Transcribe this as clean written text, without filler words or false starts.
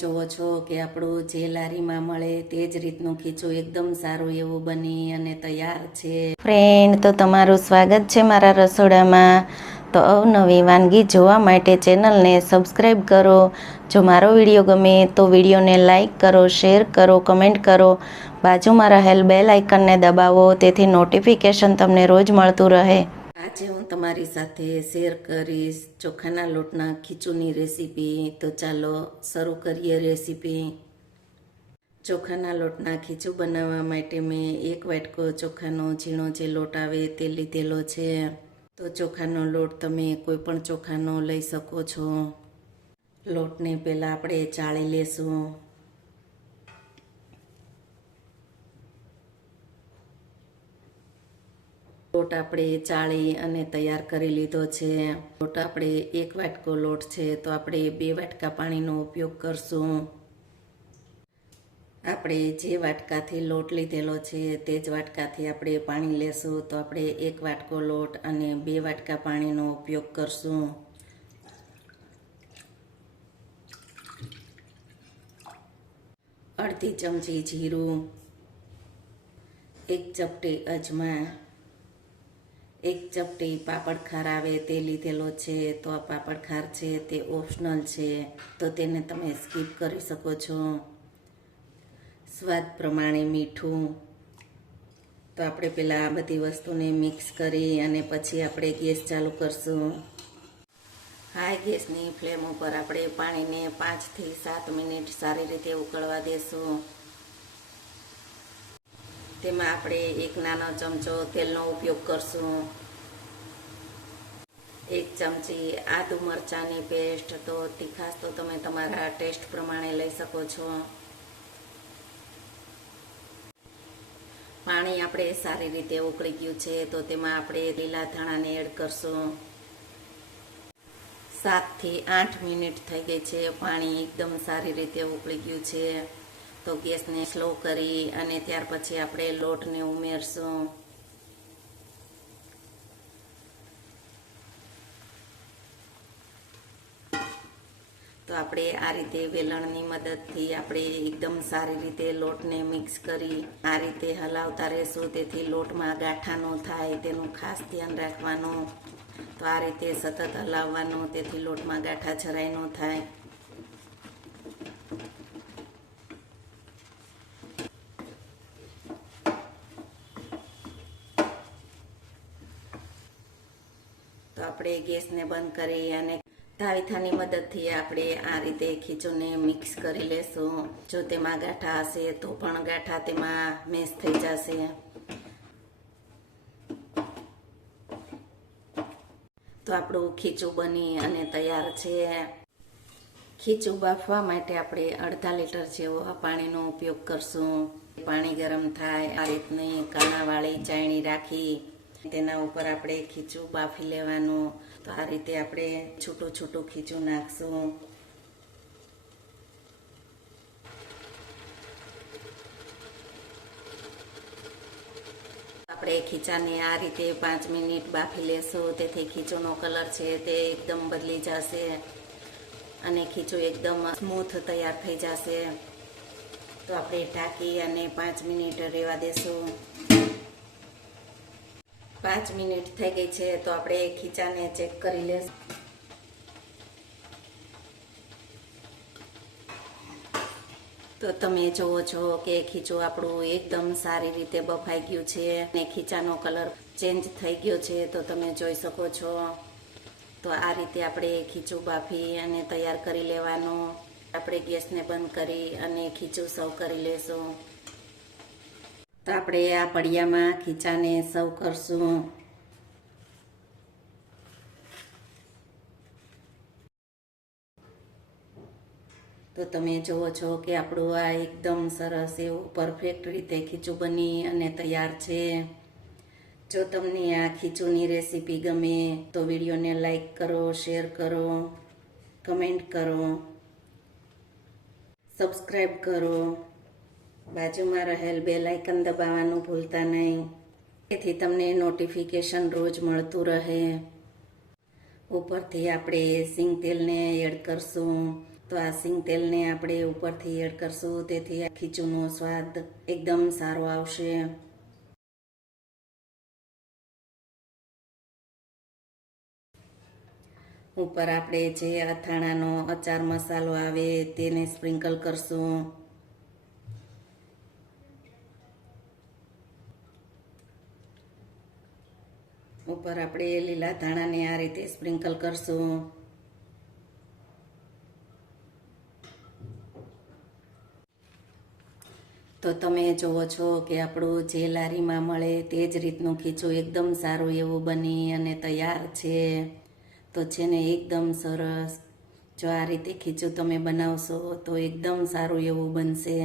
જોવો છો કે આપણું જે લારીમાં મળે તે જ રીતનું ખીચું એકદમ સારું એવું બની અને તૈયાર છે। ફ્રેન્ડ, તો તમારું સ્વાગત છે મારા રસોડામાં। તો અવનવી વાનગી જોવા માટે ચેનલને સબસ્ક્રાઈબ કરો। જો મારો વિડીયો ગમે તો વિડીયોને લાઈક કરો, શેર કરો, કમેન્ટ કરો। બાજુમાં રહેલ બેલ આઇકનને દબાવો તેથી નોટિફિકેશન તમને રોજ મળતું રહે। આજે હું તમારી સાથે શેર કરીશ ચોખાના લોટના ખીચુની રેસીપી। તો ચાલો શરૂ કરીએ રેસીપી। ચોખાના લોટના ખીચું બનાવવા માટે મેં 1 વાટકો ચોખાનો ઝીણો જે લોટ આવે તે લીધેલો છે। તો ચોખાનો લોટ તમે કોઈ પણ ચોખાનો લઈ શકો છો। લોટને પહેલાં આપણે ચાળી લેશું। લોટ આપણે ચાળી અને તૈયાર કરી લીધો છે। લોટ આપણે 1 વાટકો લોટ છે તો આપણે 2 વાટકા પાણીનો ઉપયોગ કરશું। આપણે જે વાટકાથી લોટ લીધેલો છે તે જ વાટકાથી આપણે પાણી લેશું। તો આપણે 1 વાટકો લોટ અને 2 વાટકા પાણીનો ઉપયોગ કરશું। અડધી ચમચી જીરું, 1 ચપટી અજમા, 1 ચપટી પાપડ ખાર આવે તે લીધેલો છે। તો આ પાપડ ખાર છે તે ઓપ્શનલ છે, તો તેને તમે સ્કીપ કરી શકો છો। સ્વાદ પ્રમાણે મીઠું। તો આપણે પહેલાં આ બધી વસ્તુને મિક્સ કરી અને પછી આપણે ગેસ ચાલુ કરશું। હાઈ ગેસની ફ્લેમ ઉપર આપણે પાણીને 5 થી 7 મિનિટ સારી રીતે ઉકળવા દેશું। તેમાં આપણે 1 નાનો ચમચો તેલનો ઉપયોગ કરશું। 1 ચમચી આદુ મરચાંની પેસ્ટ। તો તીખાશ તો તમે તમારા ટેસ્ટ પ્રમાણે લઈ શકો છો। પાણી આપણે સારી રીતે ઉકળી ગયું છે તો તેમાં આપણે લીલા ધાણાને એડ કરશું। 7 થી 8 મિનિટ થઈ ગઈ છે, પાણી એકદમ સારી રીતે ઉકળી ગયું છે। તો ગેસને સ્લો કરી અને ત્યાર પછી આપણે લોટને ઉમેરશું। તો આપણે આ રીતે વેલણની મદદથી આપણે એકદમ સારી રીતે લોટને મિક્સ કરી આ રીતે હલાવતા રહેશું, તેથી લોટમાં ગાંઠા ન થાય તેનું ખાસ ધ્યાન રાખવાનું। તો આ રીતે સતત હલાવવાનું, તેથી લોટમાં ગાંઠા જરાય ન થાય। તો આપણે ગેસને બંધ કરી અને તાવીથાની મદદથી આપણે આ રીતે ખીચુંને મિક્સ કરી લેશું। જો તેમાં ગાંઠા હશે તો પણ ગાંઠા તેમાં મેશ થઈ જશે। તો આપણું ખીચું બની અને તૈયાર છે। ખીચું બાફવા માટે આપણે અડધા લીટર જેવો પાણીનો ઉપયોગ કરશું। પાણી ગરમ થાય આ રીતની કાણાવાળી ચાયણી રાખી તેના ઉપર આપણે ખીચું બાફી લેવાનું। તો આ રીતે આપણે છૂટું છૂટું ખીચું નાખશું। આપણે ખીચાને આ રીતે 5 મિનિટ બાફી લેશું, તેથી ખીચુંનો કલર છે તે એકદમ બદલી જશે અને ખીચું એકદમ સ્મૂથ તૈયાર થઈ જશે। તો આપણે ઢાંકી અને 5 મિનિટ રહેવા દેશું। 5 મિનિટ થઈ ગઈ છે તો આપણે ખીચાને ચેક કરી લેશું। તો તમે જોવો છો કે ખીચું આપણું એકદમ સારી રીતે બફાઈ ગયું છે અને ખીચાનો કલર ચેન્જ થઈ ગયો છે, તો તમે જોઈ શકો છો। તો આ રીતે આપણે ખીચું બાફી અને તૈયાર કરી લેવાનું। આપણે ગેસને બંધ કરી અને ખીચું સર્વ કરી લેશું। તો આપણે આ પડિયામાં ખીચાને સર્વ કરશું। તો તમે જુઓ છો કે આપણું આ એકદમ સરસ એવું પરફેક્ટ રીતે ખીચું બની અને તૈયાર છે। જો તમને આ ખીચુંની રેસીપી ગમે તો વિડીયોને લાઈક કરો, શેર કરો, કમેન્ટ કરો, સબસ્ક્રાઈબ કરો, બાજુમાં રહેલ બેલ આઇકન દબાવવાનું ભૂલતા નહીં, તેથી તમને નોટિફિકેશન રોજ મળતું રહે। ઉપરથી આપણે સિંગ તેલને એડ કરશું। તો આ સિંગ તેલને આપણે ઉપરથી એડ કરશું, તેથી આ ખીચુનો સ્વાદ એકદમ સારો આવશે. ઉપર આપણે જે અથાણાનો અચાર મસાલો આવે તેને સ્પ્રિંકલ કરશું. ઉપર આપણે લીલા ધાણાને આ રીતે સ્પ્રિંકલ કરશું. તો તમે જુઓ છો કે આપણું જે લારીમાં મળે તે જ રીતનું ખીચું એકદમ સારું એવું બની અને તૈયાર છે. તો છે ને એકદમ સરસ. જો આ રીતે ખીચું તમે બનાવશો તો એકદમ સારું એવું બનશે.